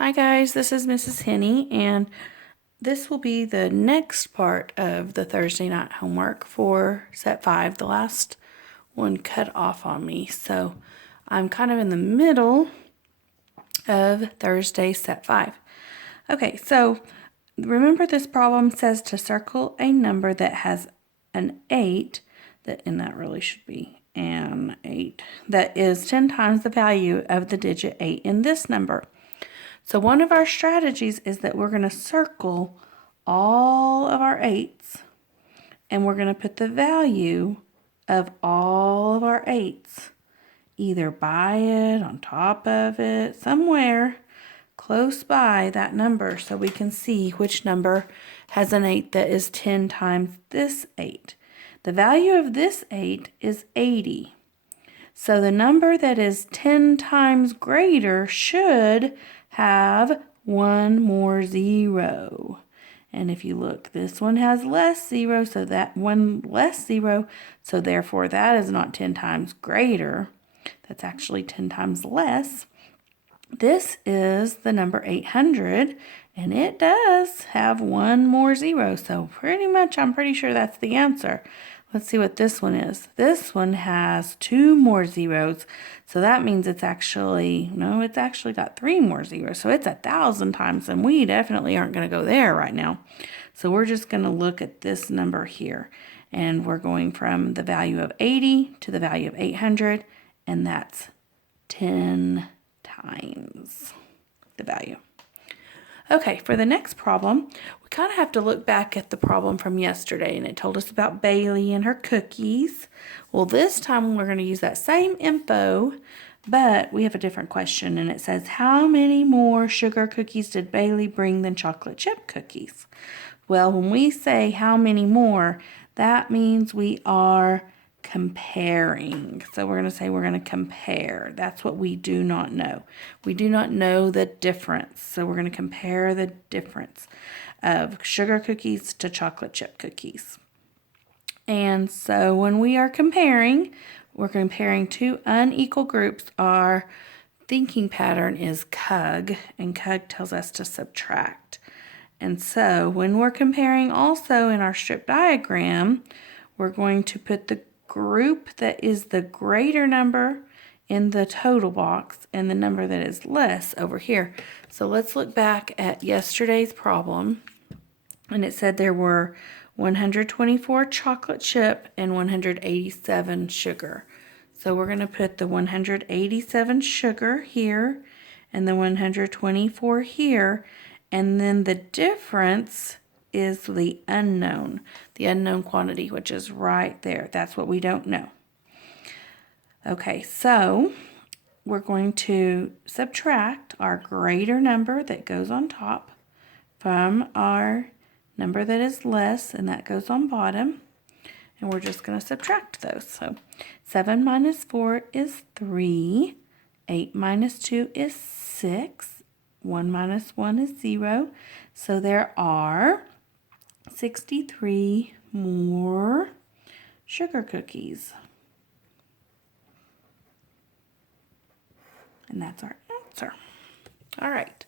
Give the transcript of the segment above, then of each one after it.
Hi guys, this is Mrs. Henny, and this will be the next part of the Thursday night homework for set 5. The last one cut off on me, so I'm kind of in the middle of Thursday set 5. Okay, so remember this problem says to circle a number that has an 8, and that really should be an 8, that is 10 times the value of the digit 8 in this number. So one of our strategies is that we're going to circle all of our 8s, and we're going to put the value of all of our 8s either by it, on top of it, somewhere close by that number, so we can see which number has an 8 that is 10 times this 8. The value of this 8 is 80. So the number that is 10 times greater should have one more 0. And if you look, this one has less 0, so that one less 0, so therefore that is not 10 times greater. That's actually 10 times less. This is the number 800, and it does have one more 0, so pretty much I'm pretty sure that's the answer. Let's see what this one is. This one has 2 more 0s, so that means it's actually got 3 more 0s, so it's 1,000 times, and we definitely aren't going to go there right now. So we're just going to look at this number here, and we're going from the value of 80 to the value of 800, and that's 10 times the value. Okay, for the next problem, we kind of have to look back at the problem from yesterday, and it told us about Bailey and her cookies. Well, this time we're going to use that same info, but we have a different question, and it says, how many more sugar cookies did Bailey bring than chocolate chip cookies? Well, when we say how many more, that means we are comparing. So we're going to say we're going to compare. That's what we do not know. We do not know the difference. So we're going to compare the difference of sugar cookies to chocolate chip cookies. And so when we are comparing, we're comparing two unequal groups. Our thinking pattern is CUG, and CUG tells us to subtract. And so when we're comparing also in our strip diagram, we're going to put the group that is the greater number in the total box and the number that is less over here. So let's look back at yesterday's problem, and it said there were 124 chocolate chip and 187 sugar. So we're going to put the 187 sugar here and the 124 here, and then the difference is the unknown quantity, which is right there. That's what we don't know. Okay, so we're going to subtract our greater number that goes on top from our number that is less, and that goes on bottom. And we're just going to subtract those. So 7 minus 4 is 3. 8 minus 2 is 6. 1 minus 1 is 0. So there are 63 more sugar cookies. And that's our answer. All right.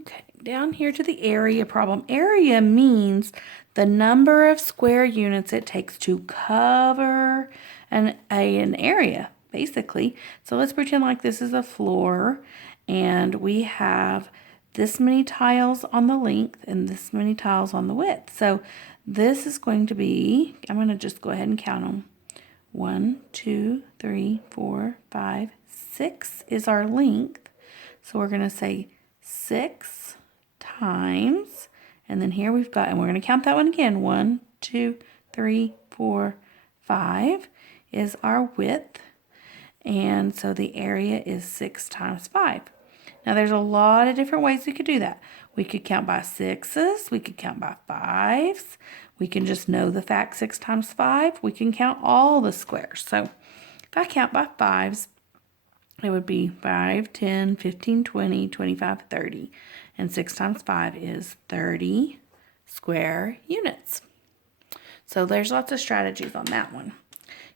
Okay, down here to the area problem. Area means the number of square units it takes to cover an area, basically. So let's pretend like this is a floor, and we have this many tiles on the length and this many tiles on the width. So this is going to be, I'm going to just go ahead and count them. 1, 2, 3, 4, 5, 6 is our length. So we're going to say 6 times, and then here we've got, and we're going to count that one again. 1, 2, 3, 4, 5 is our width. And so the area is 6 times 5. Now there's a lot of different ways we could do that. We could count by 6s, we could count by 5s, we can just know the fact 6 times 5, we can count all the squares. So if I count by 5s, it would be 5, 10, 15, 20, 25, 30. And 6 times 5 is 30 square units. So there's lots of strategies on that one.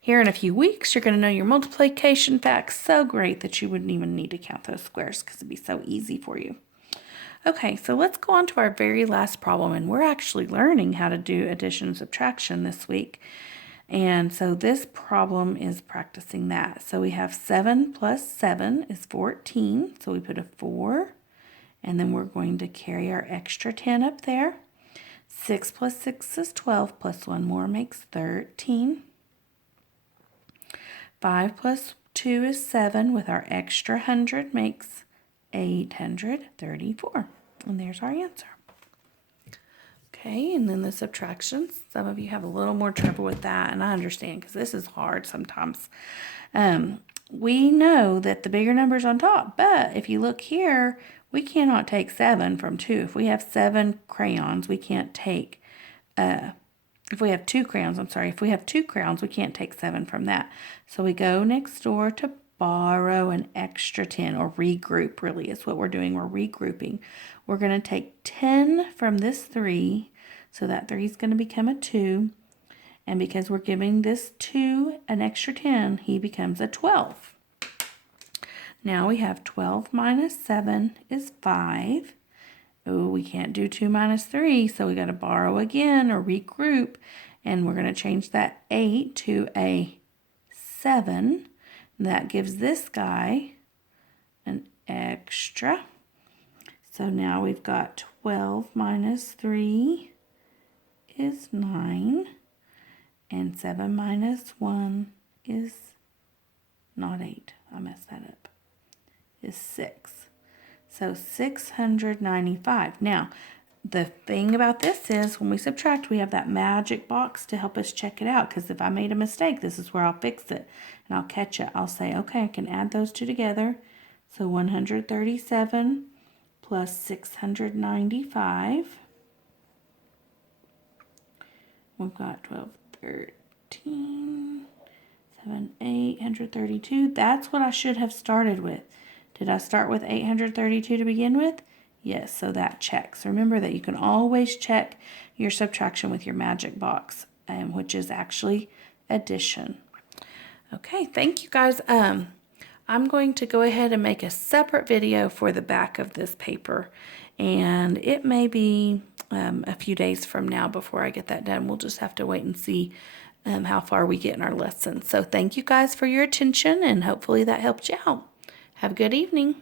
Here in a few weeks, you're going to know your multiplication facts so great that you wouldn't even need to count those squares because it'd be so easy for you. Okay, so let's go on to our very last problem, and we're actually learning how to do addition and subtraction this week. And so this problem is practicing that. So we have 7 plus 7 is 14. So we put a 4, and then we're going to carry our extra 10 up there. 6 plus 6 is 12, plus 1 more makes 13. 5 plus 2 is 7, with our extra 100 makes 834. And there's our answer. Okay, and then the subtractions. Some of you have a little more trouble with that, and I understand because this is hard sometimes. We know that the bigger number's on top, but if you look here, we cannot take 7 from 2. If we have 7 crayons, we can't take, if we have 2 crayons, if we have 2 crayons, we can't take 7 from that. So we go next door to borrow an extra 10, or regroup really is what we're doing. We're regrouping. We're going to take 10 from this 3, so that 3 is going to become a 2. And because we're giving this 2 an extra 10, he becomes a 12. Now we have 12 minus 7 is 5. Oh, we can't do 2 minus 3, so we got to borrow again or regroup. And we're going to change that 8 to a 7. That gives this guy an extra. So now we've got 12 minus 3 is 9. And 7 minus 1 is not 8. I messed that up. Is 6. So 695. Now, the thing about this is when we subtract, we have that magic box to help us check it out. Because if I made a mistake, this is where I'll fix it. And I'll catch it. I'll say, okay, I can add those two together. So 137 plus 695. We've got 12, 13, 7, 832. That's what I should have started with. Did I start with 832 to begin with? Yes, so that checks. Remember that you can always check your subtraction with your magic box, which is actually addition. Okay, thank you guys. I'm going to go ahead and make a separate video for the back of this paper, and it may be a few days from now before I get that done. We'll just have to wait and see how far we get in our lesson. So thank you guys for your attention, and hopefully that helped you out. Have a good evening.